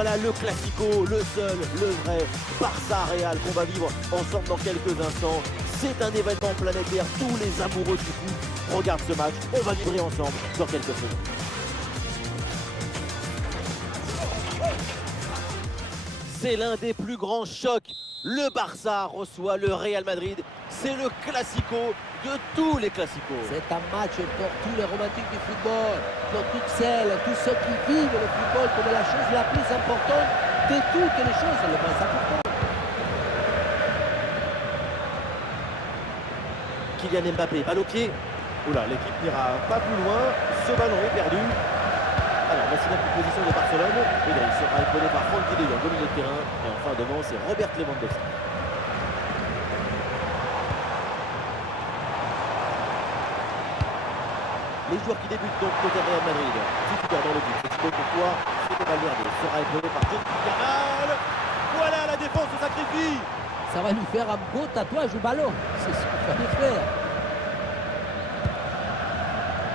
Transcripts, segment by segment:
Voilà le classico, le seul, le vrai Barça-Real qu'on va vivre ensemble dans quelques instants. C'est un événement planétaire, tous les amoureux du foot regardent ce match. On va vibrer ensemble dans quelques secondes. C'est l'un des plus grands chocs. Le Barça reçoit le Real Madrid. C'est le classico de tous les classicos. C'est un match pour tous les romantiques du football, pour toutes celles, tous ceux qui vivent le football comme la chose la plus importante de toutes les choses, le moins important. Kylian Mbappé, balle au pied. Oula, l'équipe n'ira pas plus loin. Ce ballon est perdu. Alors, voici la proposition de Barcelone. Il sera épaulé par Frenkie de Jong au milieu de terrain. Et enfin, devant, c'est Robert Lewandowski. Les joueurs qui débutent donc côté Real Madrid. Titulaire dans le but. C'est Thibaut Courtois. Fede Valverde sera épaulé par Jude Bellingham. Voilà, la défense se sacrifie. Ça va lui faire un beau tatouage au ballon. C'est ce qu'il fallait faire.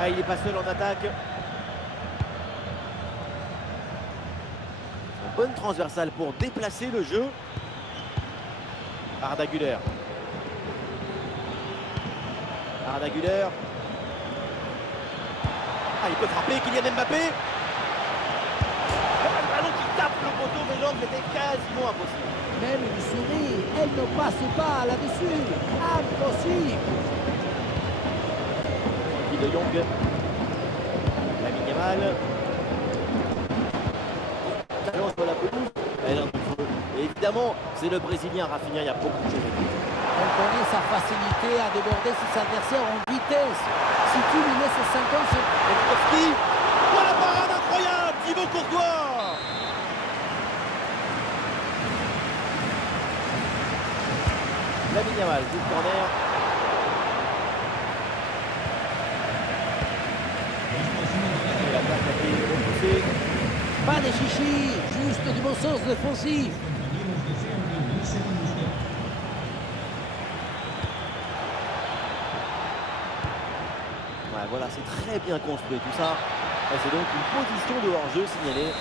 Ah, il n'est pas seul en attaque. Une bonne transversale pour déplacer le jeu. Arda Güler. Arda Güler. Ah, il peut frapper Kylian Mbappé. Le ballon qui tape le poteau, mais l'angle était quasiment impossible. Même une souris, elle ne passe pas là-dessus. Impossible. De Jong. Lamine Yamal. Talent sur la pelouse. Elle a un coup de feu. Et évidemment, c'est le Brésilien Rafinha, il y a beaucoup de choses à dire. On connaît sa facilité à déborder ses adversaires en vitesse. Si tu lui laisses 50 secondes. Lewandowski. Oh, la parade incroyable, Thibaut Courtois. Lamine Yamal, coup de corner. Et l'attaque a été repoussée. Pas de chichi, juste du bon sens défensif. Ouais, voilà, c'est très bien construit tout ça. Et c'est donc une position de hors-jeu signalée.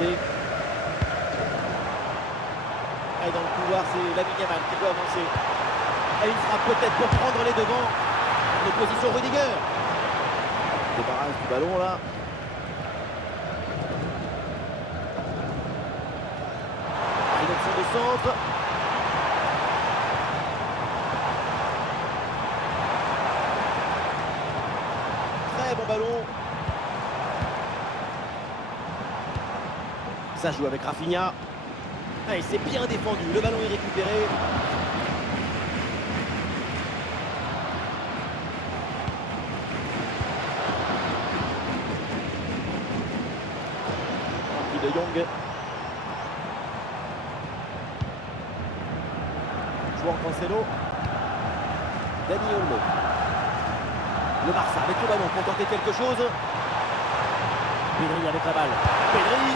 Et dans le couloir, c'est Lamine Yamal qui doit avancer. Et il frappe peut-être pour prendre les devants. Une position Rudiger. Débarrasse du ballon là. Une option de centre. Très bon ballon. Ça joue avec Rafinha. Ah, et c'est bien défendu. Le ballon est récupéré. Frenkie de Jong. João Cancelo. Dani Olmo. Le Barça avec le ballon pour tenter quelque chose. Pedri avec la balle. Pedri.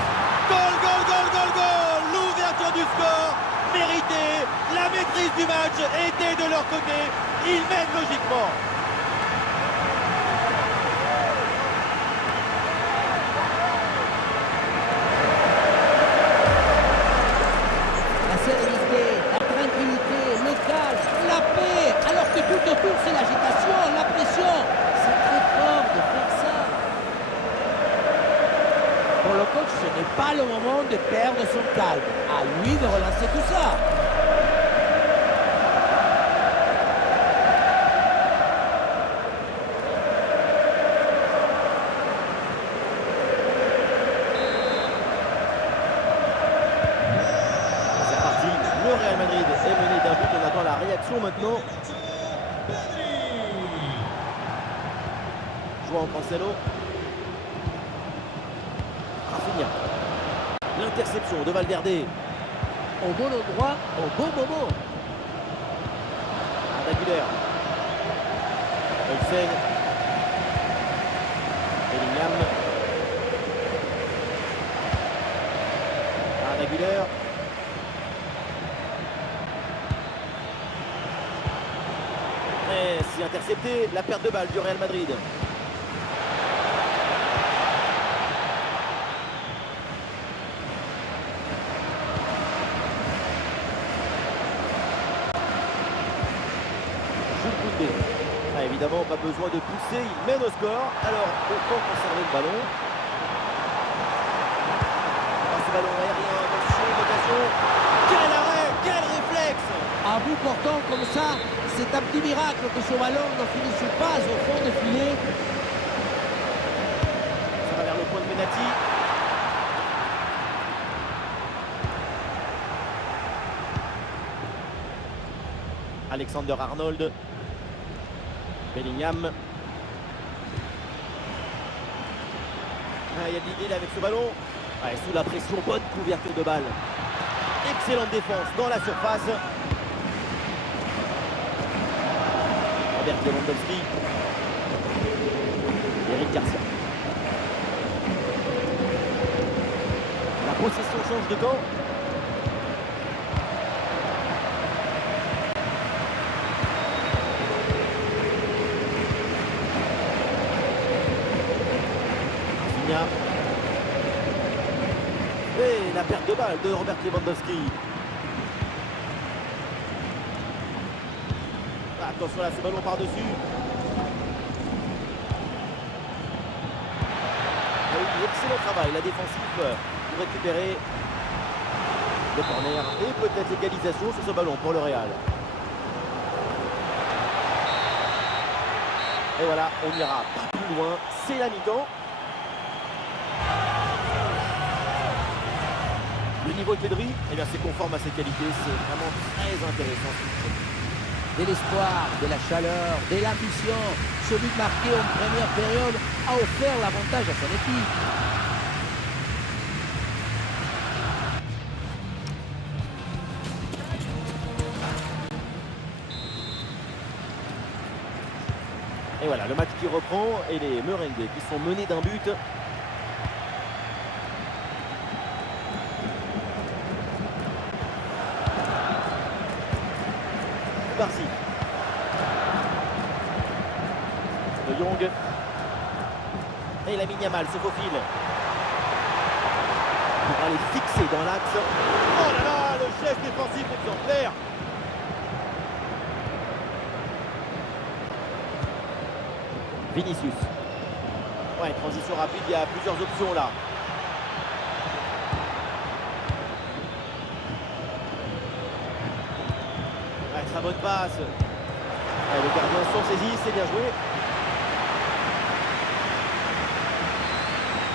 Goal, goal, goal, goal, goal. L'ouverture du score méritée. La maîtrise du match était de leur côté. Ils mènent logiquement. La sérénité, la tranquillité, le calme, la paix. Alors que tout autour c'est l'agitation, la pression. C'est très fort de faire ça. Pour le coach, ce n'est pas le moment de perdre son calme. À lui de relancer tout ça. C'est reparti. Le Real Madrid est mené d'un but. On attend la réaction maintenant. João Cancelo. Rafinha. L'interception de Valverde. Au bon endroit, au bon moment. Arda Güler. Olsen. Bellingham. Arda Güler. Et C'est intercepté, la perte de balle du Real Madrid. Jules Koundé. Ah, évidemment, pas besoin de pousser, il mène au score. Alors, autant conserver le ballon. Ah, ce ballon aérien, attention, d'occasion. Quel arrêt, quel réflexe! À bout portant comme ça, c'est un petit miracle que ce ballon ne finisse pas au fond de filet. Ça va vers le point de pénalty. Alexander Arnold. Bellingham. Ah, il y a de l'idée là avec ce ballon. Ouais, sous la pression, bonne couverture de balle. Excellente défense dans la surface. Robert Lewandowski. Eric Garcia. La possession change de camp. Rafinha. Et la perte de balle de Robert Lewandowski. Attention là, ce ballon par-dessus. Excellent travail, la défensive pour récupérer le corner et peut-être l'égalisation sur ce ballon pour le Real. Et voilà, on n'ira pas plus loin, c'est la mi-temps. Le niveau de Pedri, eh bien, c'est conforme à ses qualités, c'est vraiment très intéressant. De l'espoir, de la chaleur, de l'ambition. Ce but marqué en première période a offert l'avantage à son équipe. Et voilà, le match qui reprend et les Merengues qui sont menés d'un but. Barcy. De Jong. Et la Yamal se faufile. Pour aller fixer dans l'axe. Oh là là, le geste défensif exemplaire. Vinicius. Ouais, transition rapide, il y a plusieurs options là. Ouais, très bonne passe. Ouais, le gardien s'en saisit, c'est bien joué.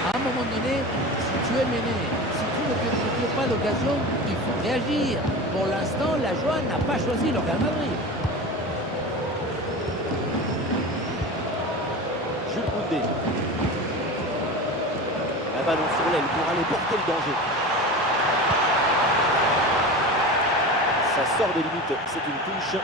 À un moment donné, si tu es mené, si tu ne te procures pas d'occasion, il faut réagir. Pour l'instant, la joie n'a pas choisi le Real Madrid. Jules Koundé. Un ballon sur l'aile pour aller porter le danger. Ça sort des limites, c'est une touche.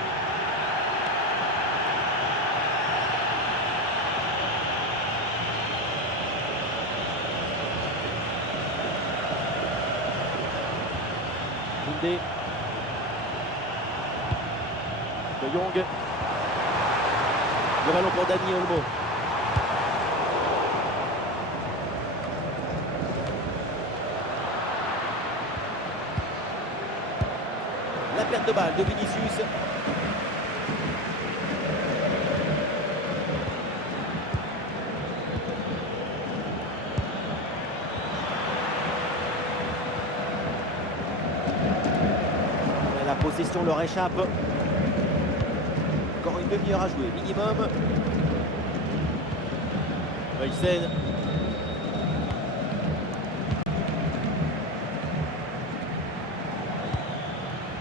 Koundé. De Jong. Le ballon pour Dani Olmo. La perte de balle de Vinicius. La possession leur échappe. Encore une demi-heure à jouer, minimum. Huysen.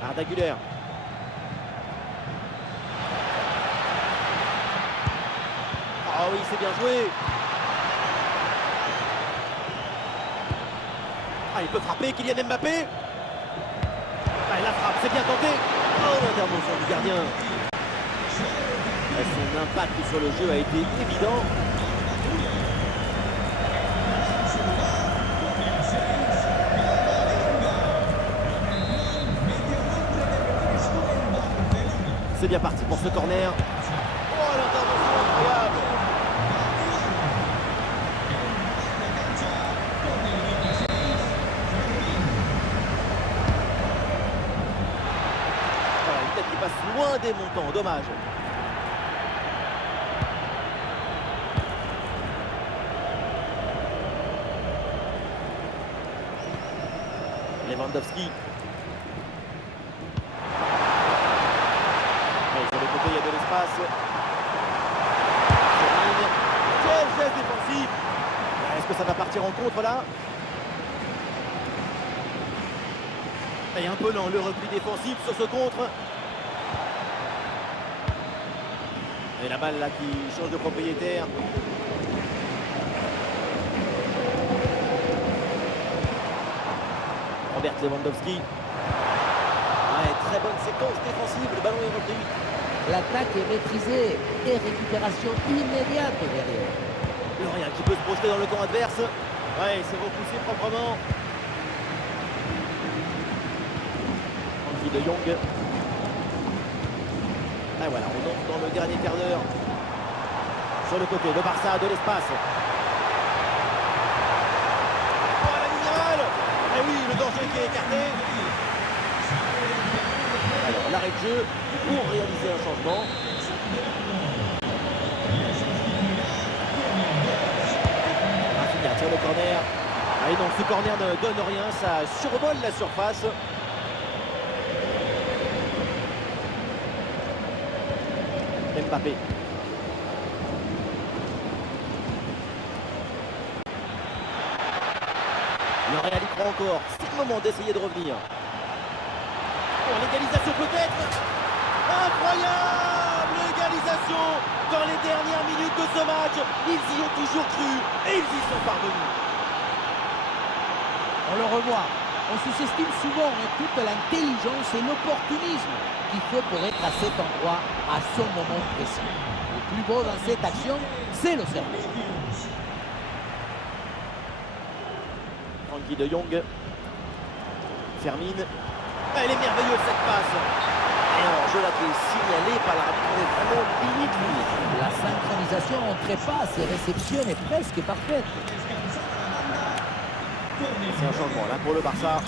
Arda Güler. Ah oui, c'est bien joué. Ah, il peut frapper, Kylian Mbappé. Ah, la frappe, c'est bien tenté. Oh, l'intervention du gardien. Et son impact sur le jeu a été évident. C'est bien parti pour ce corner. Oh tête qui passe loin des montants, dommage. Lewandowski. Et sur le côté, il y a de l'espace. Termine. Quel geste défensif! Est-ce que ça va partir en contre là? Et un peu lent le repli défensif sur ce contre. Et la balle là qui change de propriétaire. Robert Lewandowski. Ouais, très bonne séquence défensive, le ballon est repris. L'attaque est maîtrisée et récupération immédiate derrière. Lorient qui peut se projeter dans le camp adverse. Ouais, il s'est repoussé proprement. Frenkie de Jong. Et voilà, on entre dans le dernier quart d'heure. Sur le côté, le Barça a de l'espace. Oh, la minimale! Et oui, le danger qui est écarté. Alors, l'arrêt de jeu pour réaliser un changement. Rafinha tire le corner. Ah, et donc ce corner ne donne rien, ça survole la surface. Mbappé. Le Real y croit encore. C'est le moment d'essayer de revenir. Oh, l'égalisation peut-être. Incroyable égalisation dans les dernières minutes de ce match. Ils y ont toujours cru et ils y sont parvenus. On le revoit. On sous-estime souvent toute l'intelligence et l'opportunisme qu'il faut pour être à cet endroit à son moment précis. Le plus beau dans cette action, c'est le cerveau. Frenkie de Jong. Termine. Elle est merveilleuse cette passe. Et alors, je la trouve signalée par l'arbitre. On est vraiment limite. La synchronisation entre passes et réception est presque parfaite. C'est un changement là pour le Barça.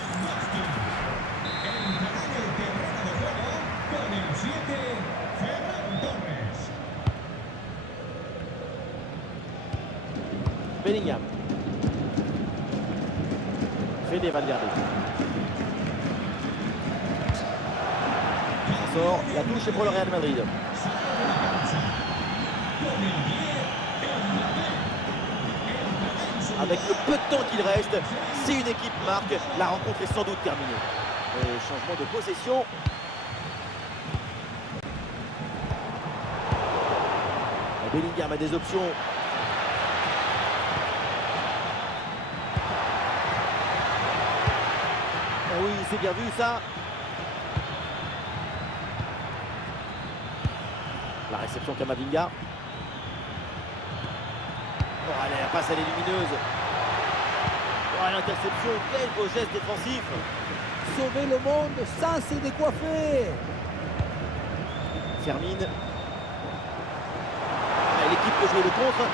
Bellingham. Fede Valverde. Ça sort. La touche est pour le Real Madrid. Avec le peu de temps qu'il reste, si une équipe marque, la rencontre est sans doute terminée. Et changement de possession. Bellingham a des options. Ah oui, c'est bien vu ça. La réception Camavinga. Oh, allez, la passe elle est lumineuse. Oh, l'interception, quel beau geste défensif. Sauver le monde sans se décoiffer. Termine. L'équipe peut jouer le contre.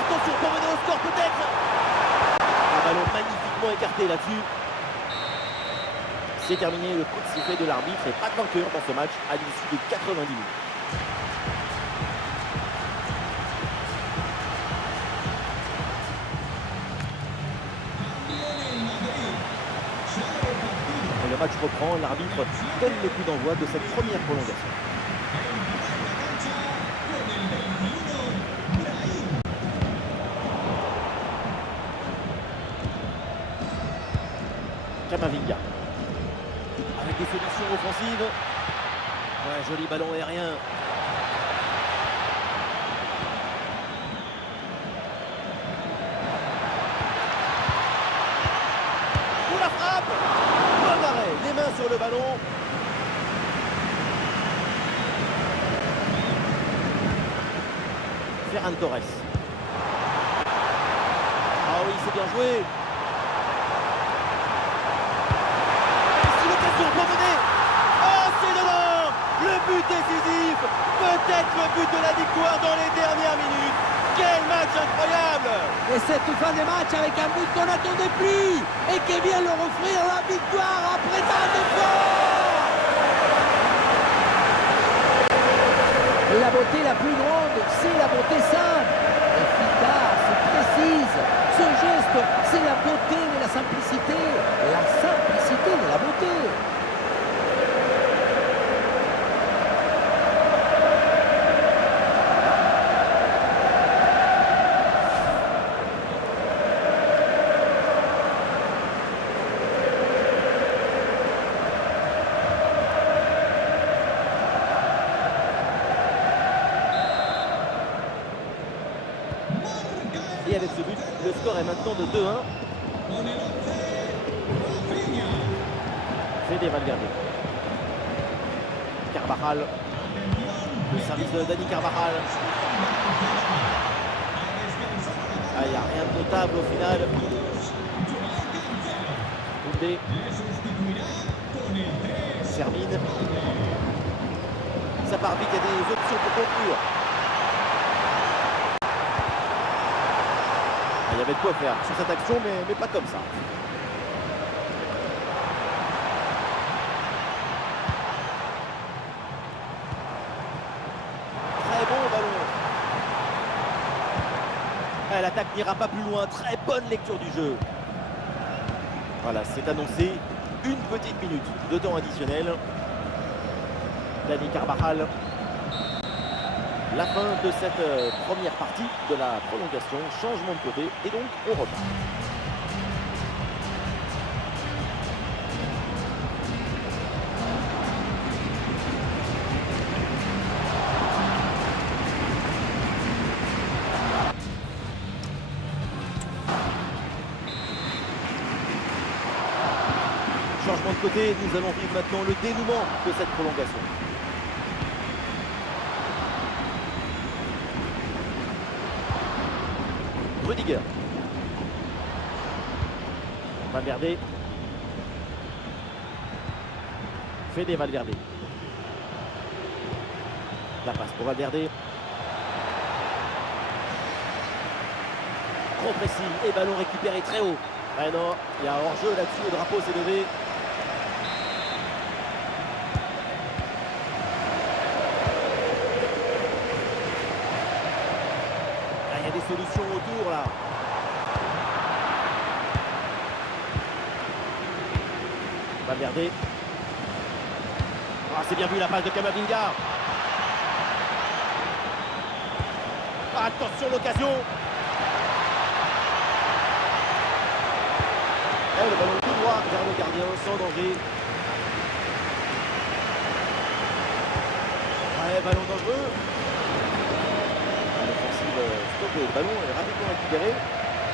Attention pour mener au score peut-être. Un ballon magnifiquement écarté là-dessus. C'est terminé, le coup de sifflet de l'arbitre et pas de vainqueur dans ce match à l'issue de 90 minutes. Et le match reprend, l'arbitre donne le coup d'envoi de cette première prolongation. Camavinga. Avec des solutions offensives. Ouais, joli ballon aérien. Pour la frappe. Bon arrêt. Les mains sur le ballon. Ferran Torres. Ah oui, c'est bien joué. Le but décisif, peut-être le but de la victoire dans les dernières minutes. Quel match incroyable! Et cette fin de match avec un but qu'on n'attendait plus et qui vient leur offrir la victoire après tant d'efforts. marqué avec ce but. Le score est maintenant de 2-1. Fede Valverde. Carvajal. Le service de Dani Carvajal. Ah, il n'y a rien de notable au final. Koundé. Sermine. Ça part vite, il y a des options pour conclure. Il y avait de quoi faire sur cette action, mais pas comme ça. Très bon ballon. Ah, l'attaque n'ira pas plus loin. Très bonne lecture du jeu. Voilà, c'est annoncé. Une petite minute de temps additionnel. Dani Carvajal. La fin de cette première partie de la prolongation. Changement de côté et donc on repart. Changement de côté, nous allons vivre maintenant le dénouement de cette prolongation. Rudiger. Valverde. Fede Valverde. La passe pour Valverde. Trop précis et ballon récupéré très haut. Ah non, il y a hors-jeu là-dessus, le drapeau s'est levé. Il y a des solutions autour là. Valverde. Ah, c'est bien vu la passe de Camavinga. Ah, attention l'occasion. Et le ballon tout droit vers le gardien sans danger. Ouais, ballon dangereux. Le ballon est rapidement récupéré.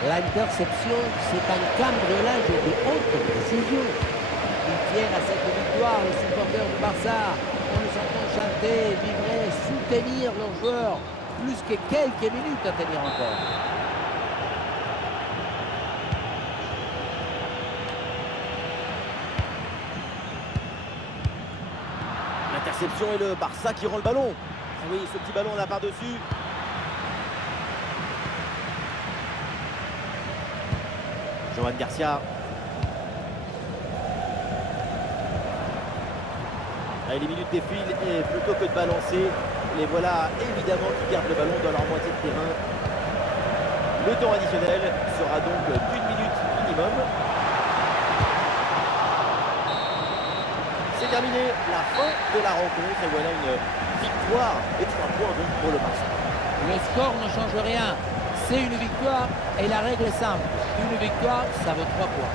L'interception, c'est un cambriolage de haute précision. Ils tiennent à cette victoire, les supporters du Barça. On les entend chanter, vibrer, soutenir leurs joueurs. Plus que quelques minutes à tenir encore. L'interception et le Barça qui rend le ballon. Ah oui, ce petit ballon là par-dessus. Johan Garcia. Allez, les minutes défilent et plutôt que de balancer, les voilà évidemment qui gardent le ballon dans leur moitié de terrain. Le temps additionnel sera donc d'une minute minimum. C'est terminé, la fin de la rencontre et voilà une victoire et 3 points donc pour le Barça. Le score ne change rien. C'est une victoire et la règle est simple. Une victoire, ça vaut 3 points.